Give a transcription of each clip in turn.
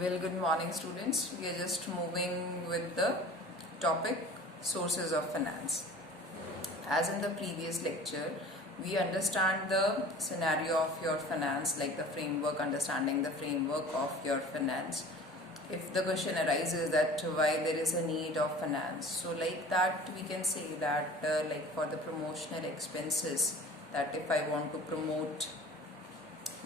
Well, good morning, students. We are just moving with the topic sources of finance. As in the previous lecture, we understand the scenario of your finance, like the framework, understanding the framework of your finance. If the question arises that why there is a need of finance, so like that we can say that like for the promotional expenses, that if I want to promote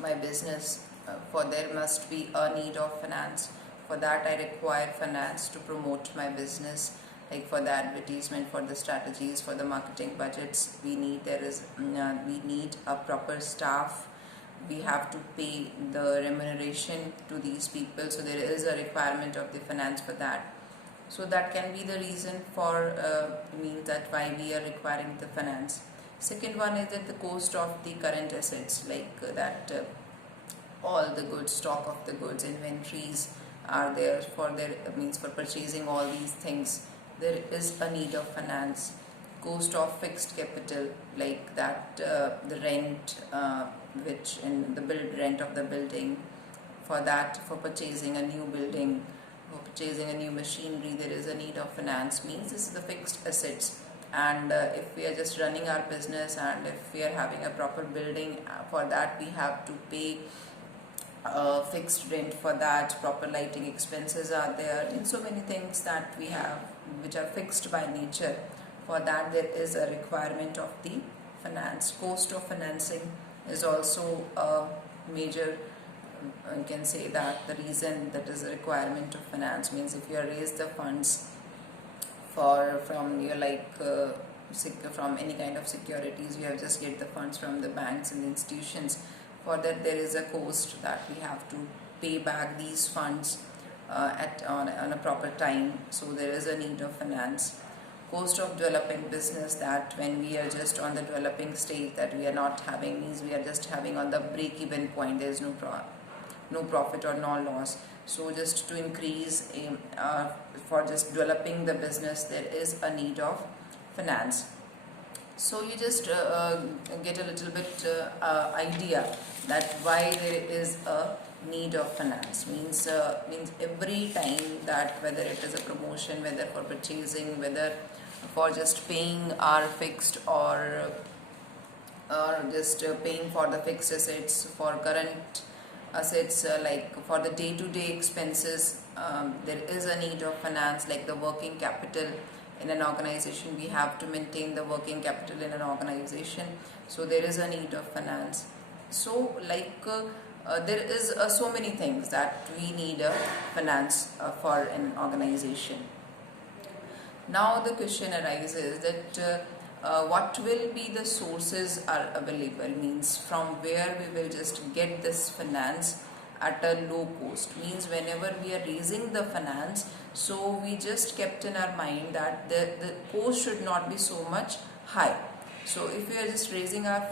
my business, for there must be a need of finance. For that I require finance to promote my business, like for the advertisement, for the strategies, for the marketing budgets. We need a proper staff. We have to pay the remuneration to these people, so there is a requirement of the finance for that. So that can be the reason for means that why we are requiring the finance. Second one is that the cost of the current assets, like that all the goods, stock of the goods, inventories are there for their means for purchasing all these things. There is a need of finance. Cost of fixed capital, like that the rent, which in the rent of the building. For that, for purchasing a new building, for purchasing a new machinery, there is a need of finance. Means this is the fixed assets. And if we are just running our business, and if we are having a proper building, for that we have to pay fixed rent. For that, proper lighting expenses are there, and so many things that we have which are fixed by nature. For that there is a requirement of the finance. Cost of financing is also a major, you can say that the reason that is a requirement of finance. Means if you raise the funds from your from any kind of securities, you have just get the funds from the banks and the institutions. For that there is a cost that we have to pay back these funds on a proper time. So there is a need of finance. Cost of developing business, that when we are just on the developing stage, that we are not having, means we are just having on the break even point, there is no profit or no loss. So just to increase for just developing the business, there is a need of finance. So you just get a little bit idea that why there is a need of finance. Means every time, that whether it is a promotion, whether for purchasing, whether for just paying our fixed, or just paying for the fixed assets, for current assets, like for the day-to-day expenses, there is a need of finance. Like the working capital in an organization, we have to maintain the working capital in an organization, so there is a need of finance. So there is so many things that we need a finance for an organization. Now the question arises that what will be the sources are available, means from where we will just get this finance at a low cost. Means whenever we are raising the finance, so we just kept in our mind that the cost should not be so much high. So if we are just raising our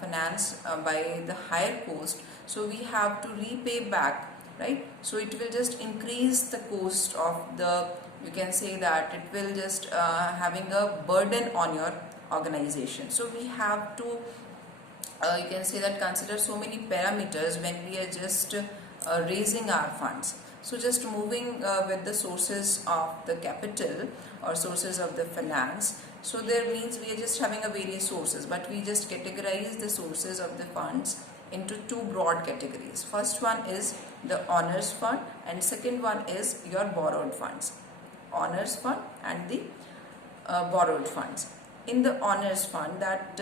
finance by the higher cost, so we have to repay back, right? So it will just increase the cost of the, you can say that it will just having a burden on your organization. So we have to you can say that consider so many parameters when we are just raising our funds. So just moving with the sources of the capital or sources of the finance. So there means we are just having a various sources, but we just categorize the sources of the funds into two broad categories. First one is the honors fund, and second one is your borrowed funds. Honors fund and the borrowed funds. In the honors fund, that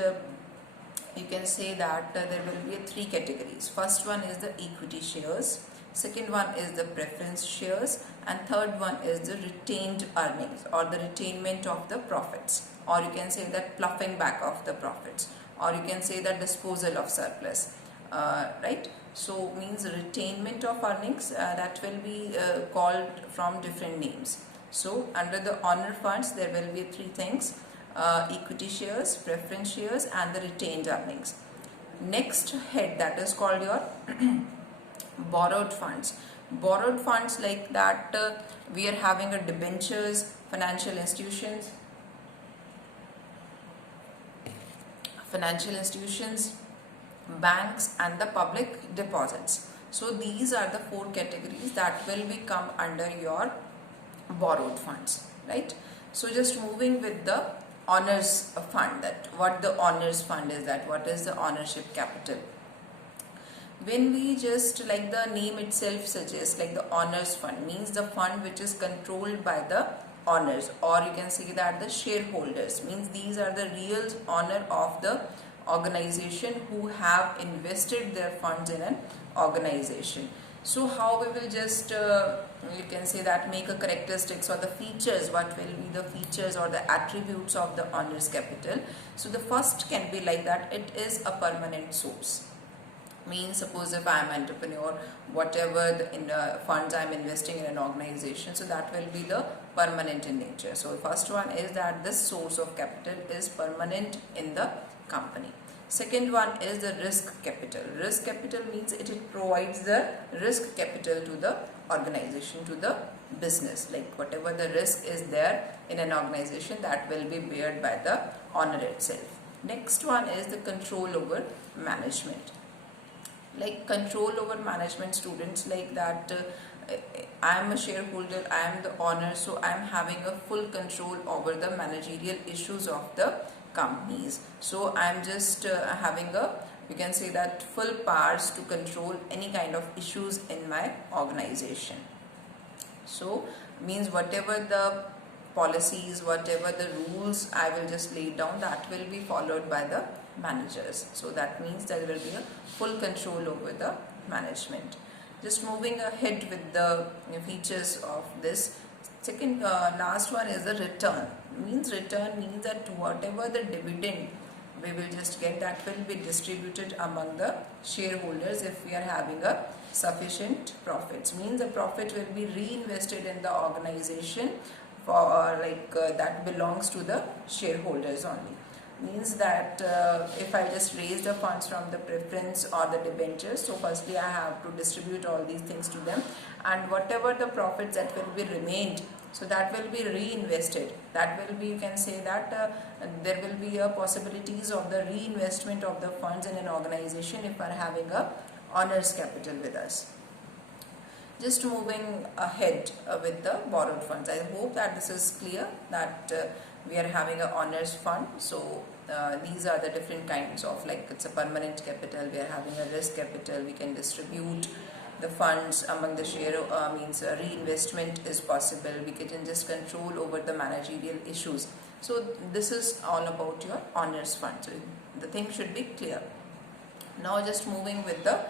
you can say that there will be three categories. First one is the equity shares, second one is the preference shares, and third one is the retained earnings or the retainment of the profits, or you can say that pluffing back of the profits, or you can say that disposal of surplus, right? So means retainment of earnings, that will be called from different names. So under the honor funds there will be three things: equity shares, preference shares, and the retained earnings. Next head, that is called your borrowed funds. Borrowed funds, like that we are having a debentures, financial institutions, banks, and the public deposits. So these are the 4 categories that will become under your borrowed funds, right? So just moving with the owners fund, that what the owners fund is, that what is the ownership capital. When we just, like the name itself suggests, like the owners fund means the fund which is controlled by the owners, or you can say that the shareholders, means these are the real owner of the organization who have invested their funds in an organization. So how we will just you can say that make a characteristics or the features, what will be the features or the attributes of the owners capital. So the first can be like that it is a permanent source. Means suppose if I am entrepreneur, whatever the funds I am investing in an organization, so that will be the permanent in nature. So first one is that this source of capital is permanent in the company. Second one is the risk capital. Risk capital means it provides the risk capital to the organization, to the business, like whatever the risk is there in an organization, that will be bared by the owner itself. Next one is the control over management. Like control over management, students, like that I am a shareholder, I am the owner, so I am having a full control over the managerial issues of the companies. So I am just having a, you can say that, full powers to control any kind of issues in my organization. So means whatever the policies, whatever the rules I will just lay down, that will be followed by the managers. So that means there will be a full control over the management. Just moving ahead with the features of this. Second, last one is the return. Return means that whatever the dividend we will just get, that will be distributed among the shareholders if we are having a sufficient profits. Means the profit will be reinvested in the organization for that belongs to the shareholders only. Means that if I just raise the funds from the preference or the debentures, so firstly I have to distribute all these things to them, and whatever the profits that will be remained, so that will be reinvested. That will be, you can say that there will be a possibilities of the reinvestment of the funds in an organization if we are having a owners capital with us. Just moving ahead with the borrowed funds. I hope that this is clear, that we are having a owners fund. So these are the different kinds of, like it's a permanent capital, we are having a risk capital, we can distribute the funds among the share, means reinvestment is possible, we can just control over the managerial issues. So this is all about your owners fund. So the thing should be clear. Now just moving with the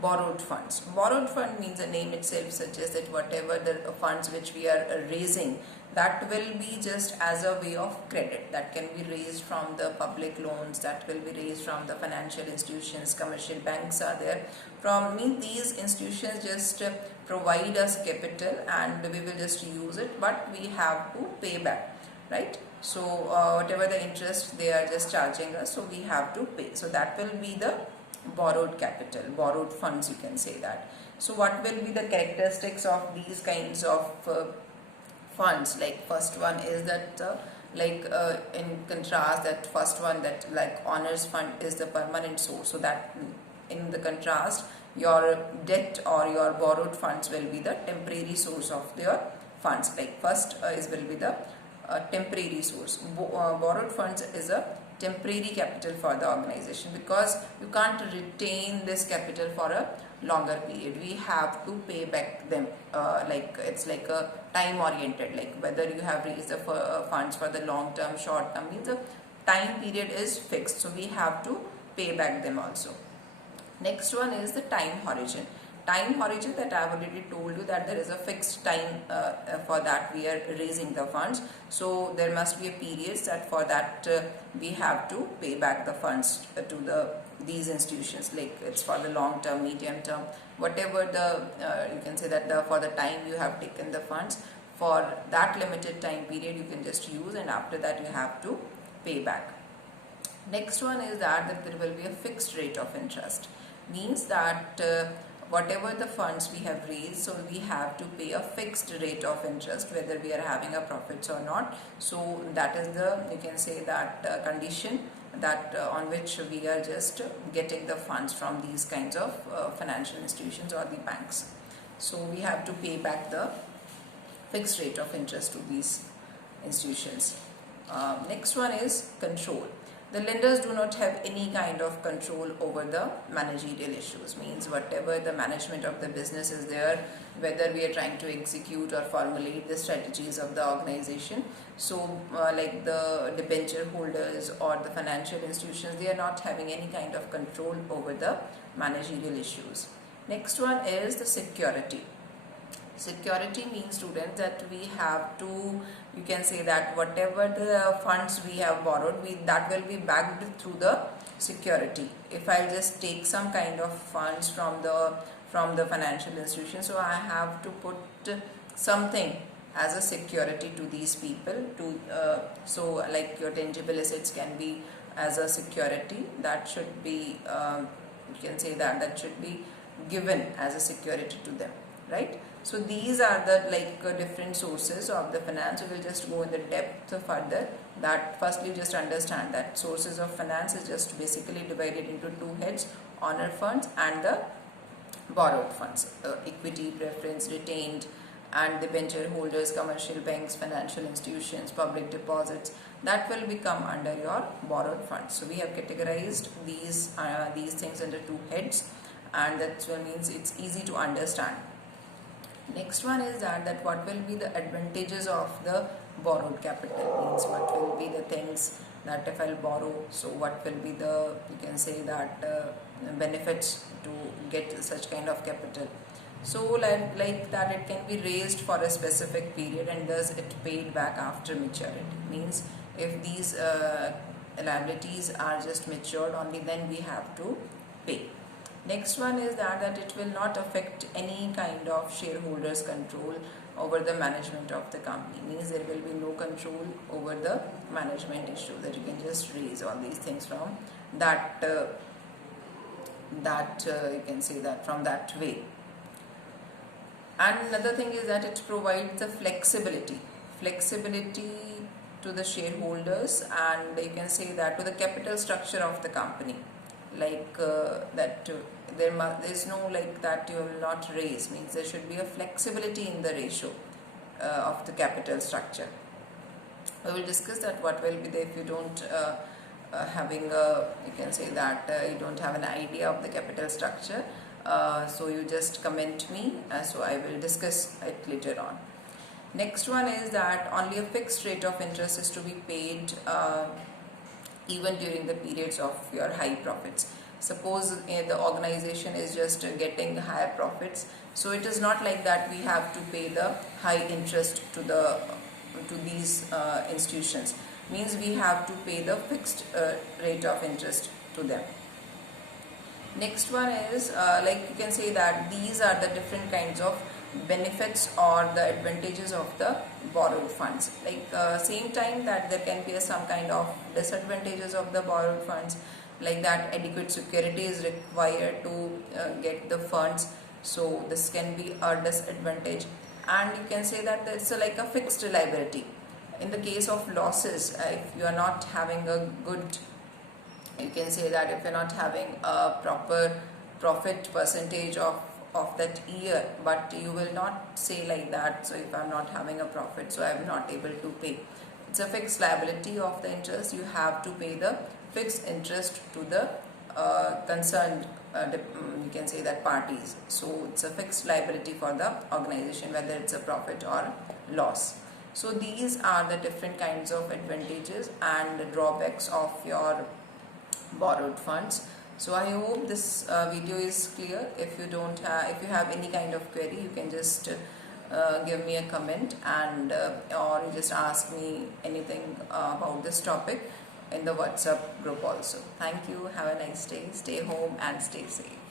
borrowed funds. Borrowed fund means the name itself suggests that whatever the funds which we are raising, that will be just as a way of credit, that can be raised from the public loans, that will be raised from the financial institutions, commercial banks are there. From these institutions just provide us capital and we will just use it, but we have to pay back, right? So whatever the interest they are just charging us, so we have to pay. So that will be the borrowed capital, borrowed funds, you can say that. So what will be the characteristics of these kinds of funds? Like first one is that in contrast, that first one, that like owners fund is the permanent source. So that in the contrast, your debt or your borrowed funds will be the temporary source of your funds. Like first will be the temporary source. Borrowed funds is a temporary capital for the organization, because you can't retain this capital for a longer period. We have to pay back them, like it's like a time oriented, like whether you have raised the funds for the long term, short term, means the time period is fixed, so we have to pay back them also. Next one is the time horizon. Time horizon, that I have already told you that there is a fixed time for that we are raising the funds. So there must be a period that for that we have to pay back the funds to these institutions, like it's for the long term, medium term, whatever the you can say that for the time you have taken the funds, for that limited time period you can just use, and after that you have to pay back. Next one is that there will be a fixed rate of interest. Means that whatever the funds we have raised, so we have to pay a fixed rate of interest whether we are having a profits or not. So that is the, you can say that condition that on which we are just getting the funds from these kinds of financial institutions or the banks. So we have to pay back the fixed rate of interest to these institutions. Next one is control. The lenders do not have any kind of control over the managerial issues. Means whatever the management of the business is there, whether we are trying to execute or formulate the strategies of the organization. So like the debenture holders or the financial institutions, they are not having any kind of control over the managerial issues. Next one is the security. Security means, students, that we have to, you can say that whatever the funds we have borrowed, that will be backed through the security. If I just take some kind of funds from the financial institution, so I have to put something as a security to these people to so like your tangible assets can be as a security, that should be you can say that should be given as a security to them, right? So these are the different sources of the finance. We will just go in the depth further. That firstly just understand that sources of finance is just basically divided into two heads: honor funds and the borrowed funds. Equity, preference, retained, and debenture holders, commercial banks, financial institutions, public deposits, that will become under your borrowed funds. So we have categorized these things under two heads, and that means it's easy to understand. Next one is that what will be the advantages of the borrowed capital. Means what will be the things that if I'll borrow, so what will be the, you can say that benefits to get such kind of capital. So like that it can be raised for a specific period and thus it paid back after maturity. Means if these liabilities are just matured, only then we have to pay. Next one is that it will not affect any kind of shareholders' control over the management of the company. Means there will be no control over the management issue, that you can just raise all these things from that you can say that from that way. And another thing is that it provides the flexibility to the shareholders, and you can say that to the capital structure of the company. Like that there is no like that you will not raise. Means there should be a flexibility in the ratio of the capital structure. We will discuss that what will be there if you don't having a, you can say that you don't have an idea of the capital structure. So you just comment me, so I will discuss it later on. Next one is that only a fixed rate of interest is to be paid even during the periods of your high profits. Suppose the organization is just getting higher profits, so it is not like that we have to pay the high interest to these institutions. Means we have to pay the fixed rate of interest to them. Next one is like you can say that these are the different kinds of benefits or the advantages of the borrowed funds. Like same time that there can be some kind of disadvantages of the borrowed funds, like that adequate security is required to get the funds, so this can be a disadvantage. And you can say that it's like a fixed liability. In the case of losses, if you are not having a good, you can say that if you're not having a proper profit percentage of that year, but you will not say like that, so if I'm not having a profit, so I'm not able to pay. It's a fixed liability of the interest. You have to pay the fixed interest to the concerned you can say that parties. So it's a fixed liability for the organization, whether it's a profit or loss. So these are the different kinds of advantages and the drawbacks of your borrowed funds. So I hope this video is clear. If you don't if you have any kind of query, you can just give me a comment, and or you just ask me anything about this topic in the WhatsApp group also. Thank you. Have a nice day. Stay home and stay safe.